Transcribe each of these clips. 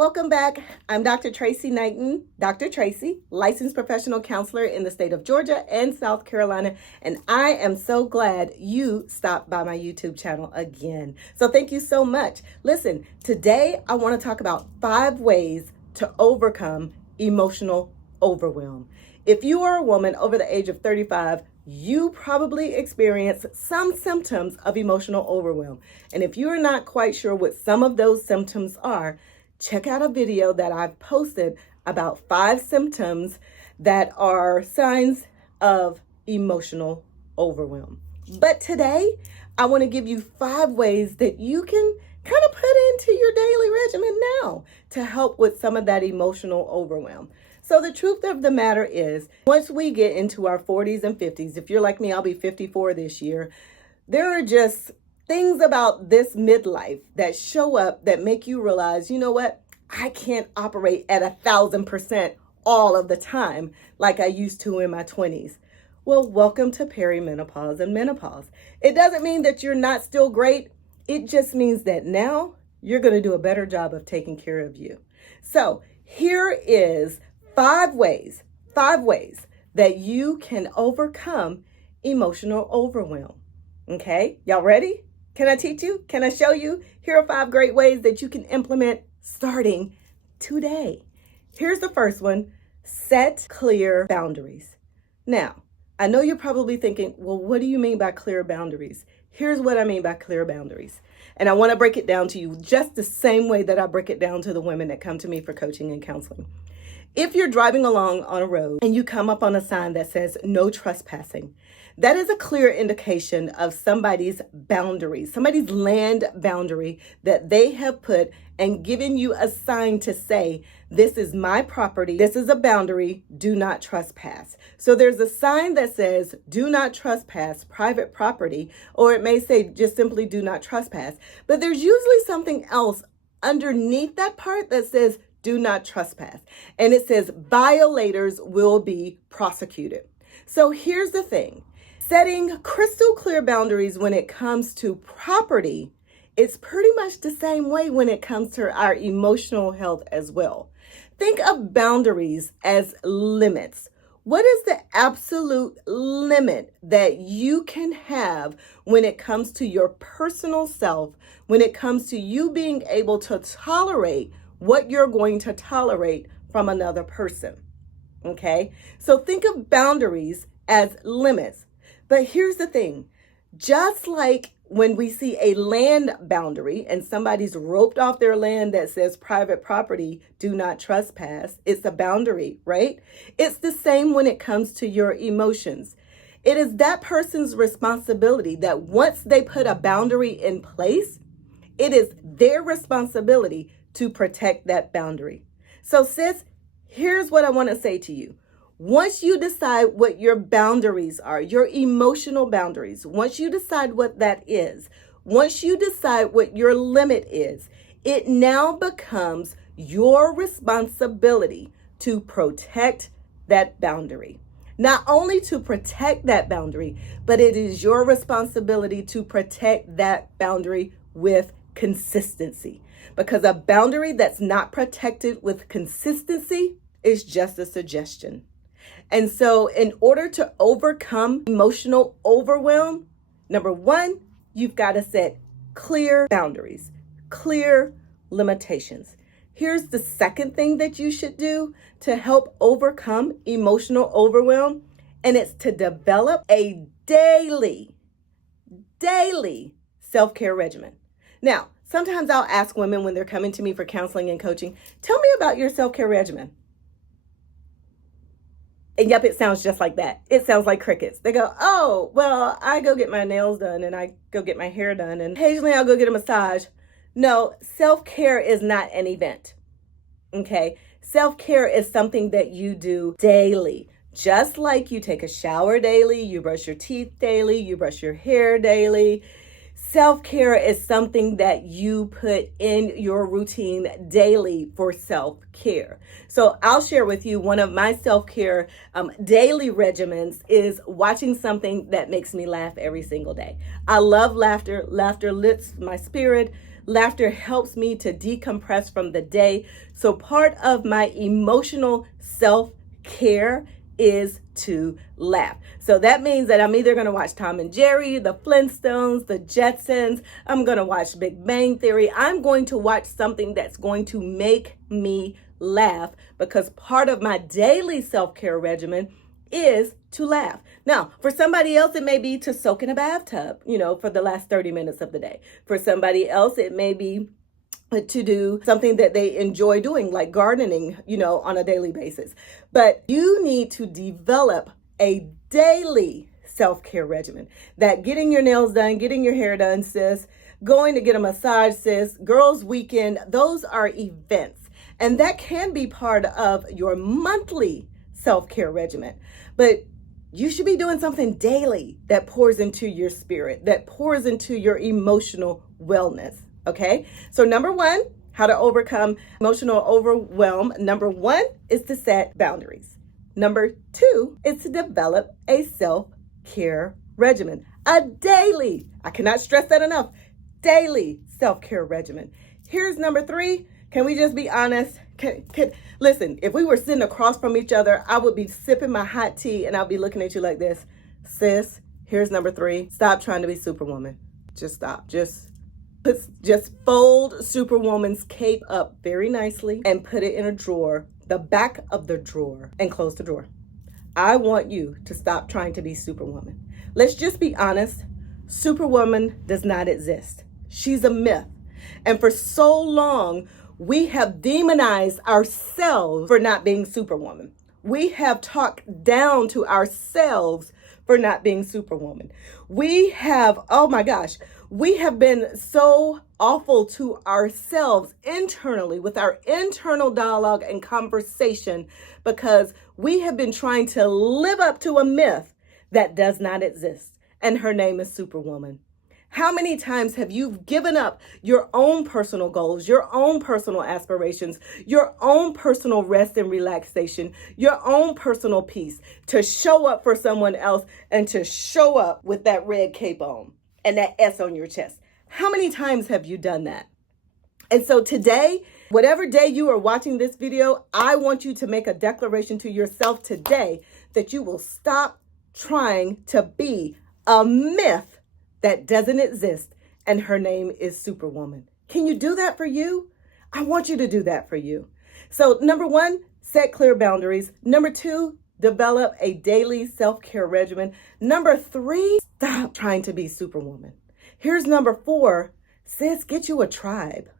Welcome back. I'm Dr. Tracy Knighton, Dr. Tracy, licensed professional counselor in the state of Georgia and South Carolina, and I am so glad you stopped by my YouTube channel again. So thank you so much. Listen, today I want to talk about 5 ways to overcome emotional overwhelm. If you are a woman over the age of 35, you probably experience some symptoms of emotional overwhelm. And if you are not quite sure what some of those symptoms are, check out a video that I've posted about 5 symptoms that are signs of emotional overwhelm. But today, I want to give you 5 ways that you can kind of put into your daily regimen now to help with some of that emotional overwhelm. So the truth of the matter is, once we get into our 40s and 50s, if you're like me, I'll be 54 this year, there are just things about this midlife that show up that make you realize, you know what? I can't operate at 1,000% all of the time like I used to in my 20s. Well, welcome to perimenopause and menopause. It doesn't mean that you're not still great. It just means that now you're going to do a better job of taking care of you. So here is 5 ways that you can overcome emotional overwhelm. Okay, y'all ready? Can I teach you? Can I show you? Here are 5 great ways that you can implement starting today. Here's the first one: set clear boundaries. Now, I know you're probably thinking, well, what do you mean by clear boundaries? Here's what I mean by clear boundaries. And I want to break it down to you just the same way that I break it down to the women that come to me for coaching and counseling. If you're driving along on a road and you come up on a sign that says no trespassing, that is a clear indication of somebody's boundaries, somebody's land boundary that they have put and given you a sign to say, this is my property, this is a boundary, do not trespass. So there's a sign that says, do not trespass private property, or it may say just simply do not trespass. But there's usually something else underneath that part that says, do not trespass. And it says violators will be prosecuted. So here's the thing. Setting crystal clear boundaries when it comes to property, it's pretty much the same way when it comes to our emotional health as well. Think of boundaries as limits. What is the absolute limit that you can have when it comes to your personal self, when it comes to you being able to tolerate what you're going to tolerate from another person? Okay, so think of boundaries as limits. But here's the thing, just like when we see a land boundary and somebody's roped off their land that says private property, do not trespass, it's a boundary, right? It's the same when it comes to your emotions. It is that person's responsibility that once they put a boundary in place, it is their responsibility to protect that boundary. So sis, here's what I want to say to you. Once you decide what your boundaries are, your emotional boundaries, once you decide what that is, once you decide what your limit is, it now becomes your responsibility to protect that boundary. Not only to protect that boundary, but it is your responsibility to protect that boundary with consistency. Because a boundary that's not protected with consistency is just a suggestion. And so in order to overcome emotional overwhelm, number 1, you've got to set clear boundaries, clear limitations. Here's the second thing that you should do to help overcome emotional overwhelm, and it's to develop a daily self-care regimen. Now, sometimes I'll ask women when they're coming to me for counseling and coaching, tell me about your self-care regimen. And yep, it sounds just like that. It sounds like crickets. They go, oh, well, I go get my nails done and I go get my hair done and occasionally I'll go get a massage. No, self-care is not an event, okay? Self-care is something that you do daily. Just like you take a shower daily, you brush your teeth daily, you brush your hair daily. Self-care is something that you put in your routine daily for self-care. So I'll share with you one of my self-care daily regimens is watching something that makes me laugh every single day. I love laughter. Laughter lifts my spirit. Laughter helps me to decompress from the day. So part of my emotional self-care is to laugh. So that means that I'm either going to watch Tom and Jerry, the Flintstones, the Jetsons. I'm going to watch Big Bang Theory. I'm going to watch something that's going to make me laugh, because part of my daily self-care regimen is to laugh. Now, for somebody else, it may be to soak in a bathtub, for the last 30 minutes of the day. For somebody else, it may be to do something that they enjoy doing, like gardening, on a daily basis. But you need to develop a daily self-care regimen. That getting your nails done, getting your hair done, sis, going to get a massage, sis, girls' weekend, those are events. And that can be part of your monthly self-care regimen. But you should be doing something daily that pours into your spirit, that pours into your emotional wellness. Okay? So number one, how to overcome emotional overwhelm. Number one is to set boundaries. Number two is to develop a self-care regimen. A daily, I cannot stress that enough, daily self-care regimen. Here's number three. Can we just be honest? Listen, if we were sitting across from each other, I would be sipping my hot tea and I'll be looking at you like this. Sis, here's number three. Stop trying to be Superwoman. Just stop. Just fold Superwoman's cape up very nicely and put it in a drawer, the back of the drawer, and close the drawer. I want you to stop trying to be Superwoman. Let's just be honest. Superwoman does not exist. She's a myth. And for so long, we have demonized ourselves for not being Superwoman. We have talked down to ourselves for not being Superwoman. We have, oh my gosh, we have been so awful to ourselves internally with our internal dialogue and conversation, because we have been trying to live up to a myth that does not exist. And her name is Superwoman. How many times have you given up your own personal goals, your own personal aspirations, your own personal rest and relaxation, your own personal peace to show up for someone else and to show up with that red cape on and that S on your chest? How many times have you done that? And so today, whatever day you are watching this video, I want you to make a declaration to yourself today that you will stop trying to be a myth that doesn't exist, and her name is Superwoman. Can you do that for you? I want you to do that for you. So number one, set clear boundaries. Number two, develop a daily self-care regimen. Number three, stop trying to be Superwoman. Here's number four, sis, get you a tribe.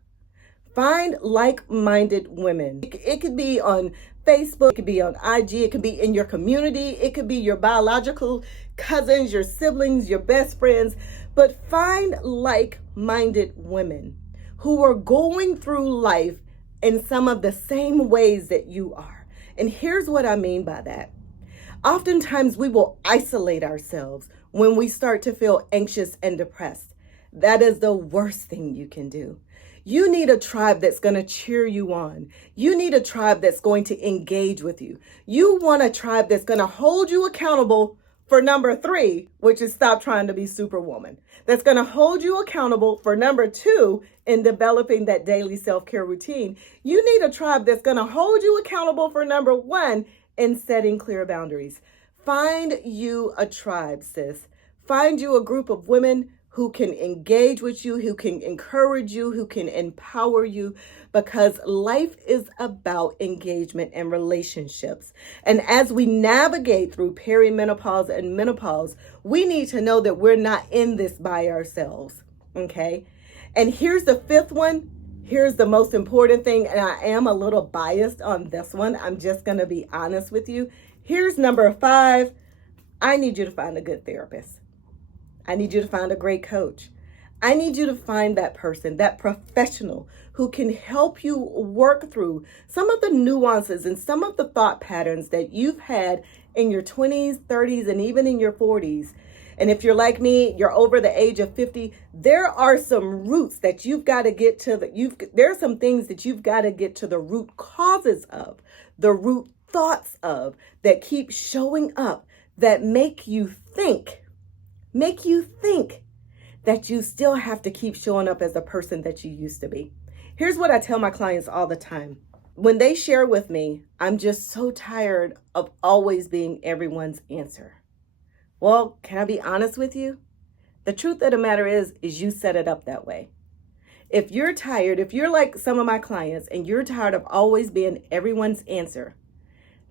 Find like-minded women. It could be on Facebook, it could be on IG, it could be in your community, it could be your biological cousins, your siblings, your best friends, but find like-minded women who are going through life in some of the same ways that you are. And here's what I mean by that. Oftentimes we will isolate ourselves when we start to feel anxious and depressed. That is the worst thing you can do. You need a tribe that's going to cheer you on. You need a tribe that's going to engage with you. You want a tribe that's going to hold you accountable for number three, which is stop trying to be Superwoman. That's going to hold you accountable for number two in developing that daily self-care routine. You need a tribe that's going to hold you accountable for number one in setting clear boundaries. Find you a tribe, sis. Find you a group of women who can engage with you, who can encourage you, who can empower you, because life is about engagement and relationships. And as we navigate through perimenopause and menopause, we need to know that we're not in this by ourselves, okay? And here's the fifth one. Here's the most important thing, and I am a little biased on this one. I'm just going to be honest with you. Here's number five. I need you to find a good therapist. I need you to find a great coach. I need you to find that person, that professional who can help you work through some of the nuances and some of the thought patterns that you've had in your 20s, 30s, and even in your 40s. And if you're like me, you're over the age of 50, there are some roots that you've got to get to. There are some things that you've got to get to the root causes of, the root thoughts of, that keep showing up, that make you think that you still have to keep showing up as the person that you used to be. Here's what I tell my clients all the time. When they share with me, I'm just so tired of always being everyone's answer. Well, can I be honest with you? The truth of the matter is you set it up that way. If you're tired, if you're like some of my clients and you're tired of always being everyone's answer,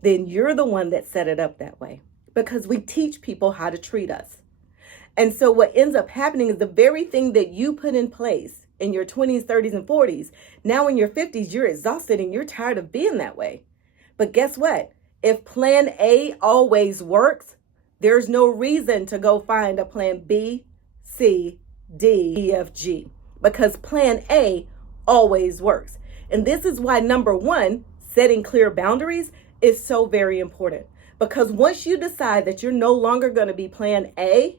then you're the one that set it up that way, because we teach people how to treat us. And so what ends up happening is the very thing that you put in place in your 20s, 30s, and 40s, now in your 50s, you're exhausted and you're tired of being that way. But guess what? If plan A always works, there's no reason to go find a plan B, C, D, E, F, G, because plan A always works. And this is why, number one, setting clear boundaries is so very important. Because once you decide that you're no longer going to be plan A,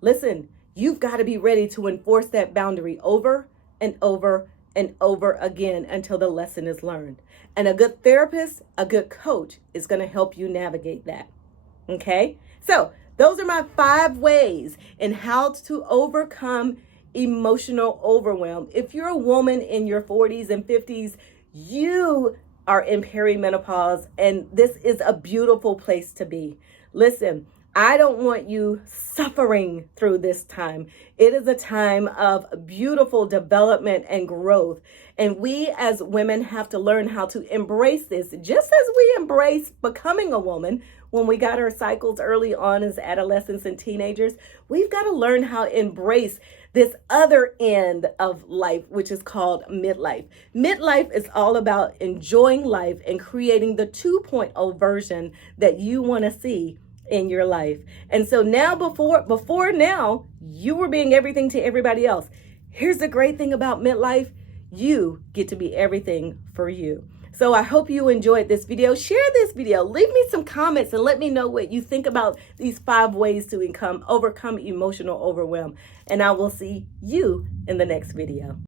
listen, you've got to be ready to enforce that boundary over and over and over again until the lesson is learned. And a good therapist, a good coach is going to help you navigate that. Okay? So those are my 5 ways in how to overcome emotional overwhelm. If you're a woman in your 40s and 50s, you are in perimenopause, and this is a beautiful place to be. Listen, I don't want you suffering through this time. It is a time of beautiful development and growth. And we as women have to learn how to embrace this, just as we embrace becoming a woman when we got our cycles early on as adolescents and teenagers. We've got to learn how to embrace this other end of life, which is called midlife. Midlife is all about enjoying life and creating the 2.0 version that you want to see in your life. And so now, before now, you were being everything to everybody else. Here's the great thing about midlife. You get to be everything for you. So I hope you enjoyed this video. Share this video. Leave me some comments and let me know what you think about these 5 ways to overcome emotional overwhelm. And I will see you in the next video.